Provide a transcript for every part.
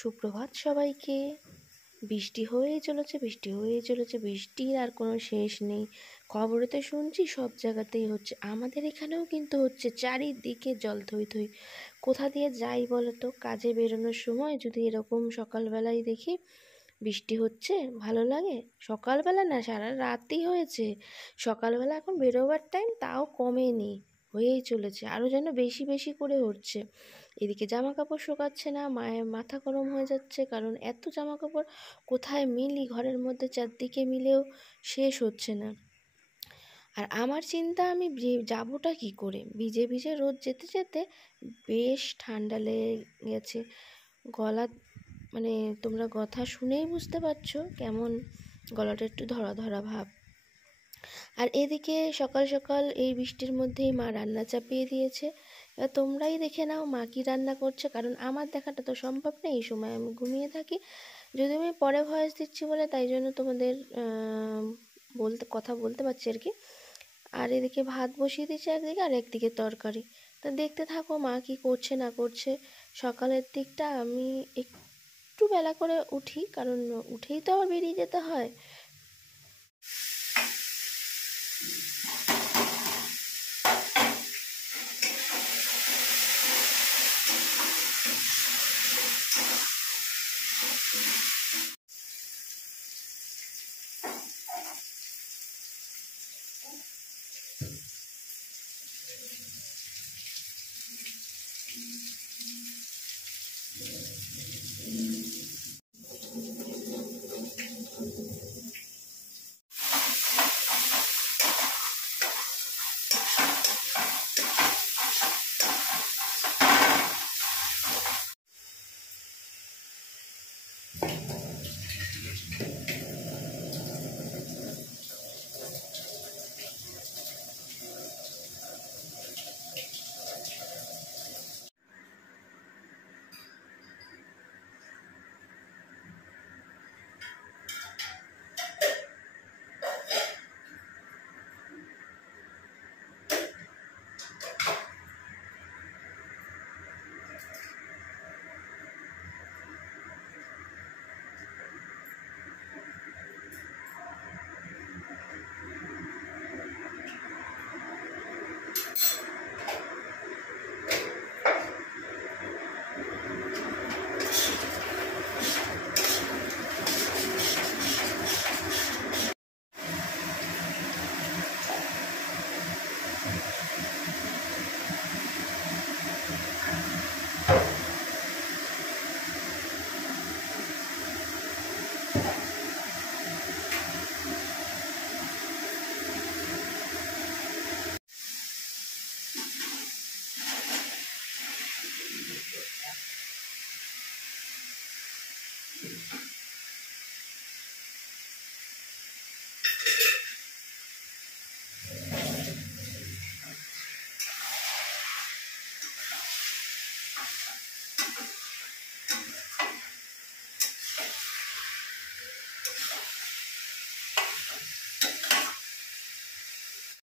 সুপ্রভাত সবাইকে। বৃষ্টি হয়েই চলেছে, বৃষ্টির আর কোনো শেষ নেই। খবরেতে শুনছি সব জায়গাতেই হচ্ছে, আমাদের এখানেও কিন্তু হচ্ছে। চারিদিকে জল থই থই। কোথা দিয়ে যাই বলো তো? কাজে বেরোনোর সময় যদি এরকম সকালবেলায় দেখি বৃষ্টি হচ্ছে, ভালো লাগে? সকালবেলা না, সারা রাতই হয়েছে। সকালবেলা এখন বেরোবার টাইম, তাও কমেনি, হয়েই চলেছে, আরও যেন বেশি বেশি করে হচ্ছে। এদিকে জামা কাপড় শুকাচ্ছে না, মায়ের মাথা গরম হয়ে যাচ্ছে, কারণ এত জামা কাপড় কোথায় মিলি, ঘরের মধ্যে চারদিকে মিলেও শেষ হচ্ছে না। আর আমার চিন্তা, আমি যাবোটা কি করে? ভিজে ভিজে রোদ যেতে যেতে বেশ ঠান্ডা লেগে গেছে। গলা মানে তোমরা কথা শুনেই বুঝতে পারছো কেমন গলাটা একটু ধরা ধরা ভাব। আর এদিকে সকাল সকাল এই বৃষ্টির মধ্যেই মা রান্না চাপিয়ে দিয়েছে। এবার তোমরাই দেখে নাও মা কী রান্না করছে, কারণ আমার দেখাটা তো সম্ভব নেই, এই সময় আমি ঘুমিয়ে থাকি। যদি আমি পরে ভয়েস দিচ্ছি বলে, তাই জন্য তোমাদের কথা বলতে পারছি আর কি। আর এদিকে ভাত বসিয়ে দিয়েছে একদিকে, আর একদিকে তরকারি। তা দেখতে থাকো মা কি করছে না করছে। সকালের দিকটা আমি একটু বেলা করে উঠি, কারণ উঠেই তো আবার বেরিয়ে যেতে হয়।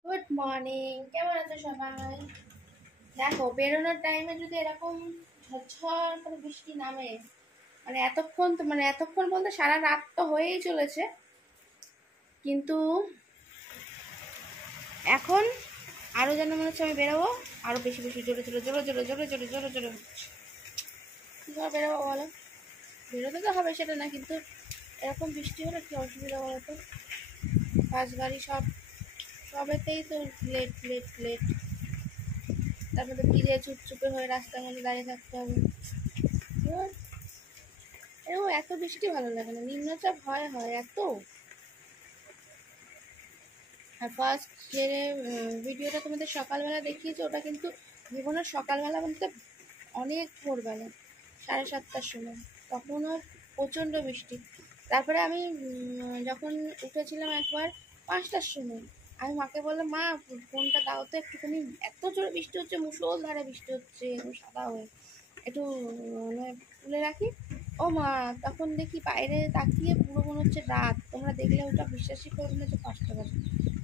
গুড মর্নিং, কেমন আছো সবাই? দেখো, বেরোনোর টাইমে যদি এরকম ঝরঝর করে বৃষ্টি নামে, এতক্ষণ বলতে সারা রাত তো হয়েই চলেছে, কিন্তু এখন আরো যেন মনে হচ্ছে আমি বেরোবো, আরো বেশি বেশি জোরে জোরে জোরে জোরে জোরে জোরে জোরে জোরে হচ্ছে। কীভাবে বেরোবো বলো? বেরোতে তো হবে সেটা না, কিন্তু এরকম বৃষ্টি হলে কি অসুবিধা বলো তো? বাস গাড়ি সবেতেই তো লেট লেট লেট। তারপরে ভিজে চুপচুপে হয়ে রাস্তার মধ্যে দাঁড়িয়ে থাকতে হবে। এত বৃষ্টি ভালো লাগে না, নিম্নচাপ হয় এত। আর ফার্স্ট যে ভিডিওটা তোমাদের সকালবেলা দেখিয়েছে, ওটা কিন্তু জীবনের সকালবেলা বলতে অনেক ভোরবেলা, 7:30টার সময়, তখনও প্রচণ্ড বৃষ্টি। তারপরে আমি যখন উঠেছিলাম একবার 5টার সময়, আমি মাকে বললাম, মা ফোনটা দাও তো একটুখানি, এত জোরে বৃষ্টি হচ্ছে, মুষলধারে বৃষ্টি হচ্ছে, সাদা হয়ে, একটু তুলে রাখি। ও মা, তখন দেখি বাইরে তাকিয়ে পুরো মনে হচ্ছে রাত। তোমরা দেখলে ওটা বিশ্বাসই করবে না যে 5টা বাজে,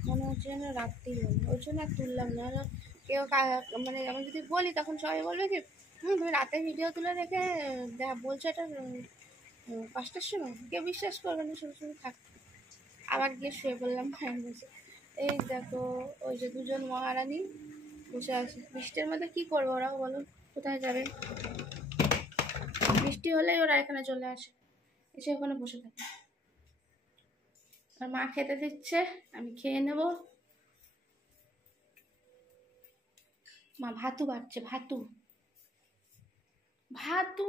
মনে হচ্ছে যেন রাত্রি হলো। ওই জন্য আর তুললাম না। কেউ আমি যদি বলি, তখন সবাই বলবে কি তুমি রাতে ভিডিও তুলে রেখে যা বলছো এটা 5টার সময়, কেউ বিশ্বাস করবে না, শুধু শুধু থাক। আবার গিয়ে শুয়ে পড়লাম ফ্যান বসে। এই দেখো ওই যে দুজন মহারানী বসে আছে। বৃষ্টির মধ্যে কি করবো ওরাও, বলো কোথায় যাবে? বৃষ্টি হলেই ওরা এখানে চলে আসে, এসে ওখানে বসে থাকে। আর মা খেতে দিচ্ছে, আমি খেয়ে নেব। মা ভাতু বাড়ছে, ভাতু ভাতু।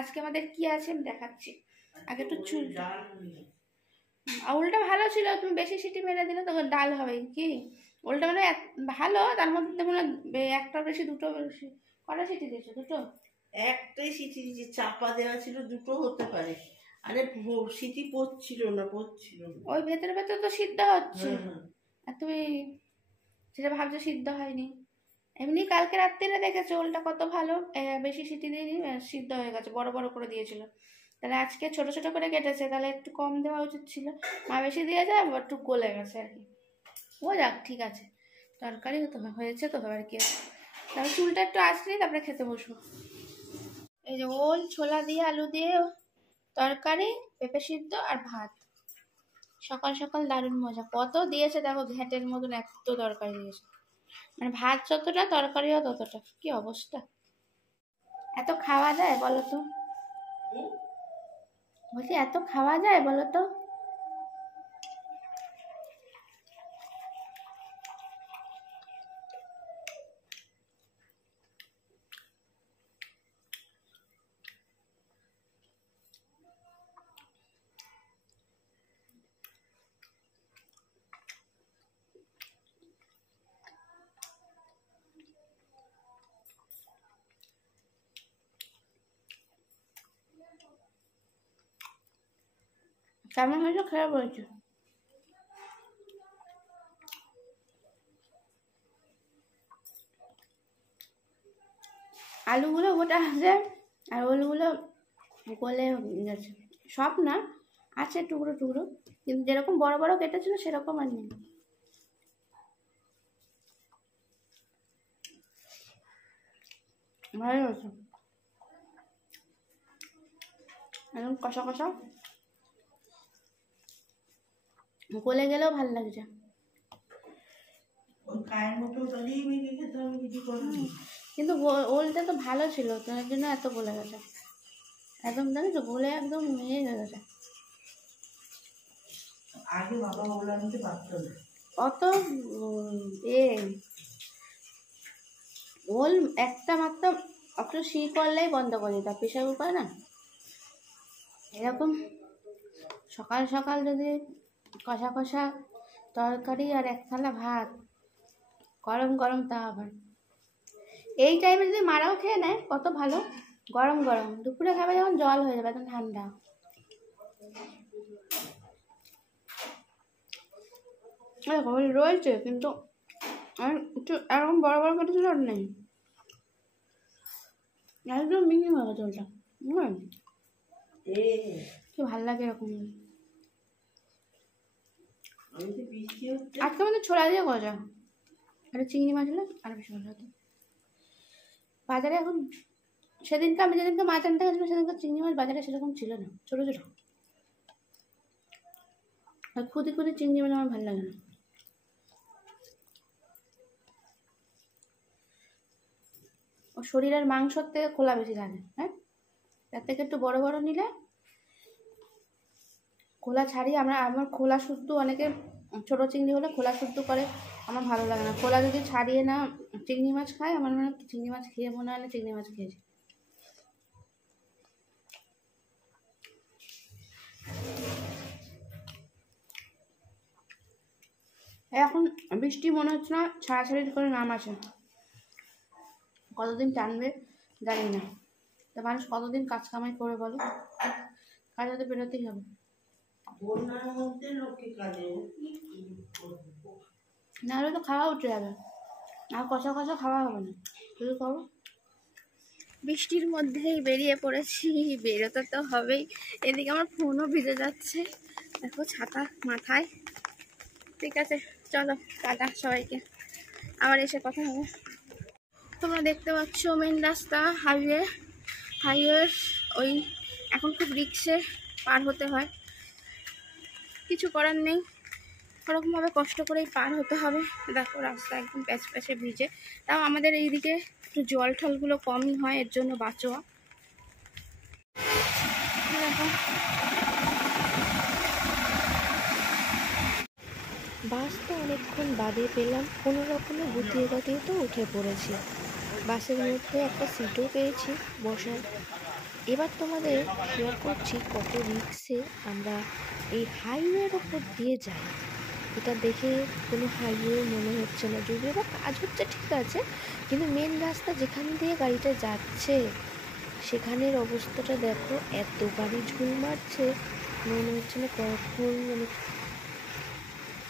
আজকে আমাদের কি আছে আমি দেখাচ্ছি। আগে একটু চুল, ওলটা ভালো ছিল, তুমি বেশি সিটি মেরে দিলে তখন ডাল হবে কি। ওলটা মানে ভালো, তার মধ্যে মনে একটা বেশি দুটো বেশি। কটা সিটি দিয়েছো? দুটো? একটাই সিটি দিয়েছি, চাপা দেওয়া ছিল, দুটো হতে পারে। আরে সিটি পড়ছিল না। ওই ভেতরে ভেতরে তো সিদ্ধ হচ্ছে, আর তুমি সেটা ভাবছো সিদ্ধ হয়নি। এমনি কালকে রাত্রিরে দেখেছো ওলটা কত ভালো, বেশি সিটি দিইনি, সিদ্ধ হয়ে গেছে, বড় বড় করে দিয়েছিল। তাহলে আজকে ছোট ছোট করে কেটেছে, তাহলে একটু কম দেওয়া উচিত ছিল। মা বেশি দিয়ে যায়, আবার একটু গলে গেছে আর কি। ও যাক, ঠিক আছে, তরকারি তো হয়েছে তো, আর কি আছে। তাহলে চুলটা একটু আসলেই তারপরে খেতে বসবো। এই যে ওল, ছোলা দিয়ে আলু দিয়ে তরকারি, পেঁপে সিদ্ধ আর ভাত। সকাল সকাল দারুণ মজা। কত দিয়েছে দেখো, ঘ্যাটের মতন এত তরকারি দিয়েছে, মানে ভাত যতটা তরকারিও ততটা। কি অবস্থা! এত খাওয়া যায় বলো তো? বলছি এত খাওয়া যায় বলো তো? কেমন হয়েছে খেয়ে বলছো? আলুগুলো গোটা আছে, আর ওলগুলো গলে গেছে। সব না, আছে টুকরো টুকরো, কিন্তু যেরকম বড় বড় কেটেছিল সেরকম আর নেই। ভালো হয়েছে, একদম কষা কষা, গলে গেলেও ভালো লাগছে। কিন্তু ওলটা তো ভালো ছিল, তার জন্য এত গলে গেছে, একদম জানিস তো, গলে একদম ইয়ে হয়ে গেছে। আগে বাবা ওগুলো নিতে পারতো না। অত ওল একটা মাত্র একটু করলেই বন্ধ করে দিত প্রেশার কুকার না। এরকম সকাল সকাল যদি কষা কষা তরকারি আর এক থালা ভাত, গরম গরম, তা আবার এই টাইমে যদি মারাও খেয়ে নেয় কত ভালো, গরম গরম। দুপুরে খাবে যখন জল হয়ে যাবে, একদম ঠান্ডা। রয়েছে কিন্তু আর একটু এরকম বড় বড় কেটেছিল আর নেই, একদম মিহি হয়ে গেছে ওটা। কি ভালো লাগে এরকম। আজকে আমাদের ছোলা দিয়ে গজা, একটা চিংড়ি মাছ হলে আরো বেশি ভালো হতো। বাজারে এখন, সেদিনকে আমি যেদিনকে মাছ আনতে গেছিলাম সেদিনকে চিংড়ি মাছ বাজারে সেরকম ছিল না, ছোটো ছোটো। আর খুদি খুদি চিংড়ি মাছ আমার ভালো লাগে না। ও শরীরের মাংসর থেকে খোলা বেশি লাগে, হ্যাঁ, তার থেকে একটু বড় বড় নিলে খোলা ছাড়িয়ে আমার খোলা শুদ্ধ, অনেকে ছোটো চিংড়ি হলে খোলা শুদ্ধ করে, আমার ভালো লাগে না। খোলা যদি ছাড়িয়ে না চিংড়ি মাছ খায়, আমার মনে হয় চিংড়ি মাছ খেয়ে মনে হয় না চিংড়ি মাছ খেয়েছি। এখন বৃষ্টি মনে হচ্ছে না ছাড়াছাড়ি করে নাম আছে, কতদিন টানবে জানি না। তা মানুষ কতদিন কাজ কামাই করে বলো, কাজ হতে বেরোতেই হবে। না হলে তো খাওয়া উঠে যাবে, আর কষা কষা খাওয়া হবে না, শুধু করো। বৃষ্টির মধ্যেই বেরিয়ে পড়েছি, বেরোতে তো হবেই। এদিকে আমার ফোনও ভিজে যাচ্ছে, দেখো ছাতা মাথায়। ঠিক আছে, চলো টাটা সবাইকে, আবার এসে কথা হবে। তোমরা দেখতে পাচ্ছ মেন রাস্তা, হাইওয়ে ওই এখন খুব রিক্সে পার হতে হয়, কিছু করার নেই, ওরকমভাবে কষ্ট করেই পার হতে হবে। দেখো রাস্তা একদম প্যাচ প্যাচে ভিজে, তাও আমাদের এইদিকে একটু জল ঠলগুলো কমই হয়, এর জন্য বাঁচোয়া। দেখো বাস তো অনেকক্ষণ বাদে পেলাম, কোনো রকমে গুটিয়ে গাটিয়ে তো উঠে পড়েছি। বাসের মধ্যে একটা সিটও পেয়েছি বসার। এবার তোমাদের শেয়ার করছি কত রিক্সে আমরা এই হাইওয়ের ওপর দিয়ে যাই। এটা দেখে কোনো হাইওয়ে মনে হচ্ছে না, যদিও বা কাজ হচ্ছে ঠিক আছে, কিন্তু মেন রাস্তা যেখান দিয়ে গাড়িটা যাচ্ছে সেখানের অবস্থাটা দেখো, এত গাড়ি ঝুল মারছে, মনে হচ্ছে না কখন মানে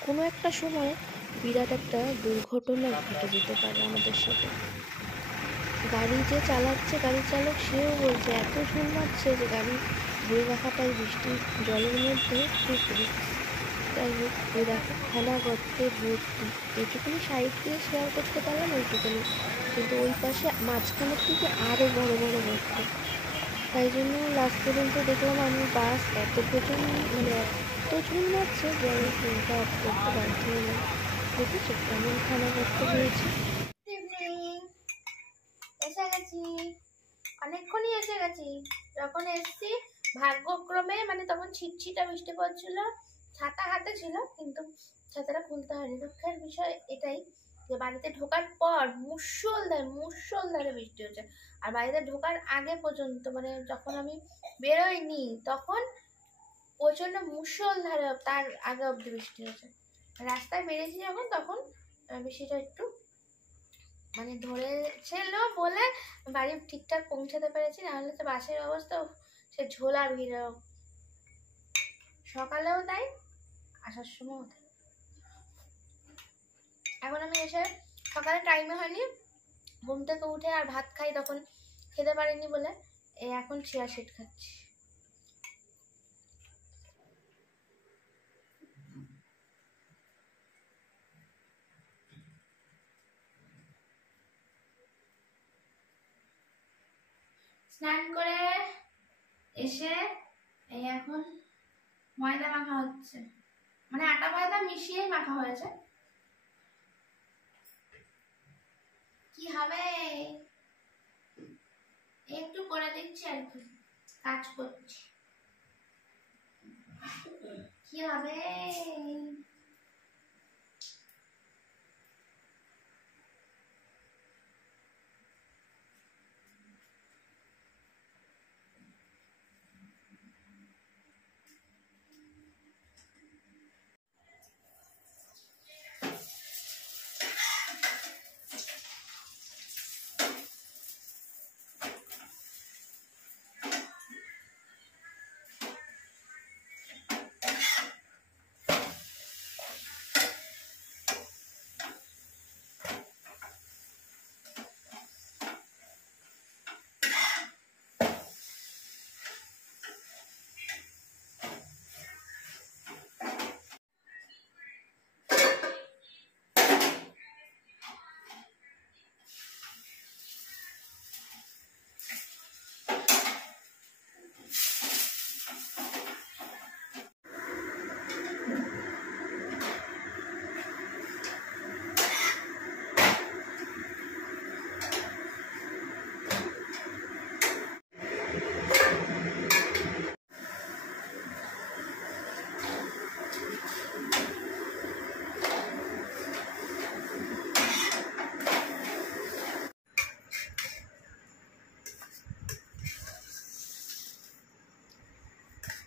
কোনো একটা সময় বিরাট একটা দুর্ঘটনা ঘটে যেতে পারে আমাদের সাথে। গাড়ি যে চালাচ্ছে, গাড়ি চালক, সেও বলছে এত ঝুল মারছে যে গাড়ি ধরে রাখাটাই বৃষ্টির জলের মধ্যে খুব রিস্ক। যাই হোক, ওই দেখো খানা গর্তে ভর্তি, এইটুকুনি সাইড দিয়ে শেয়ার করতে পারলাম ওইটুকুনি, কিন্তু ওই পাশে মাঝখানের থেকে আরও বড় বড় গর্ত। তাই জন্য লাস্ট পর্যন্ত দেখলাম আমি বাস এত প্রচণ্ড মানে এত ঝুল মারছে যে আমি ফোনটা অফ করতে বাধ্য হলাম। দেখেছো কেমন খানা গর্ত হয়েছে। এসে গেছি, অনেকক্ষণই এসে গেছি। যখন এসছি ভাগ্যক্রমে মানে তখন ছিটছিটা বৃষ্টি পড়ছিল, ছাতা হাতে ছিল কিন্তু ছাতাটা খুলতে হয়নি। দুঃখের বিষয় এটাই যে বাড়িতে ঢোকার পর মুষলধারে বৃষ্টি হচ্ছে, আর বাড়িতে ঢোকার আগে পর্যন্ত মানে যখন আমি বেরোইনি তখন প্রচন্ড মুষলধারে, তার আগে অব্দি বৃষ্টি হচ্ছে। রাস্তায় বেরিয়েছি যখন তখন বৃষ্টিটা একটু মানে ধরেছিল বলে বাড়ি ঠিকঠাক পৌঁছাতে পেরেছি, নাহলে তো বাসের অবস্থা সে ঝোলা ভিড়, সকালেও তাই আসার সময়ও তাই। এখন আমি এসে সকালে টাইমে হয়নি, ঘুম থেকে উঠে আর ভাত খাই, তখন খেতে পারিনি বলে এখন চিয়া সিড খাচ্ছি। স্নান করে এসে এই এখন ময়দা মাখা হচ্ছে, মানে আটা ময়দা মিশিয়ে মাখা হয়েছে। কি হবে একটু করে দিচ্ছি আর কি, কাজ করছি। কি হবে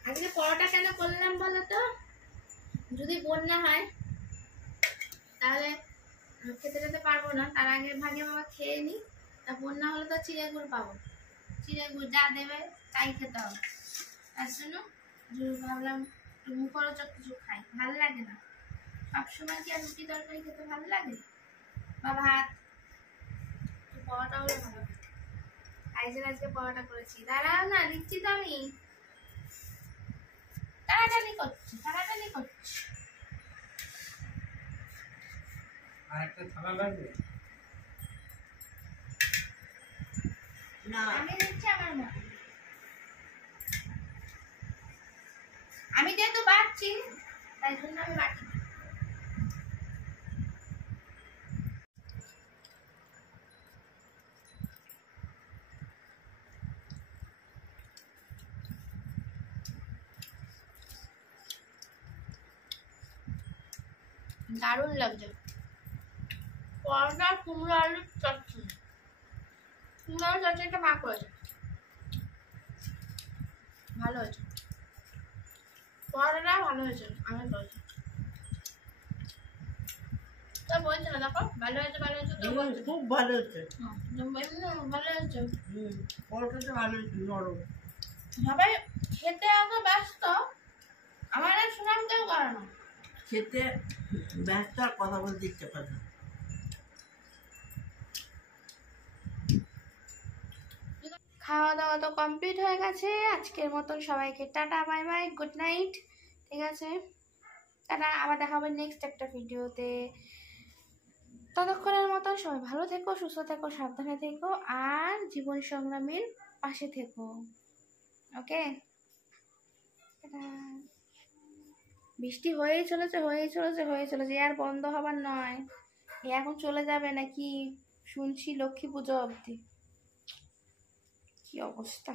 আজকে পরোটা কেন করলাম বলো তো? যদি বন্যা হয় তাহলে খেতে খেতে পারবো না, তার আগে ভাগে বাবা খেয়ে নিই, তা বন্যা হলে তো চিড়ে গুড় পাবো, চিড়ে গুড় যা দেবে তাই খেতে হবে। তার জন্য ভাবলাম মুখরোচক কিছু খাই, ভালো লাগে না সবসময় কি আর রুটি তরকারি খেতে ভালো লাগে বা ভাত, পরোটা হলে ভালো। তাই জন্য আজকে পরোটা করেছি। দাঁড়াও না, দিচ্ছি তো আমি, তাড়াতাড়ি করছি। আরেকটা থালা লাগবে। না আমি দিচ্ছি আমার মা। আমি যেহেতু বাড়ছি তাই জন্য আমি বাড়ছি। দারুণ লাগছে পরোটা, কুমড়ো আলুর চচ্চড়ি। কুমড়ো আলুর চচ্চড়িটা মা করেছে, ভালো হয়েছে। পরোটাটা ভালো হয়েছে, আমি করেছি। তো বলছে না, দেখো ভালো হয়েছে ভালো হয়েছে তো বলছে। খুব ভালো হচ্ছে। এমনি ভালো হয়েছে। পরোটাটা ভালো হচ্ছে, নরম। সবাই খেতে এত ব্যস্ত, আমার আর সুনাম কেউ করে না। খেতে ব্যস্ত আর কথা বলতে ইচ্ছে করে না। খাওয়া দাওয়া তো কমপ্লিট হয়ে গেছে। আজকের মতন সবাইকে tata, bye bye, good night. ঠিক আছে, টাটা, আবার দেখা হবে নেক্সট একটা ভিডিওতে। ততক্ষণের মতো সবাই ভালো থেকো, সুস্থ থেকো, সাবধানে থেকো, আর জীবন সংগ্রামীর পাশে থেকো। ওকে, বৃষ্টি হয়েই চলেছে হয়েই চলেছে হয়েই চলেছে, আর বন্ধ হবার নয়। এখন চলে যাবে নাকি শুনছি লক্ষ্মী পুজো অবধি। কি অবস্থা!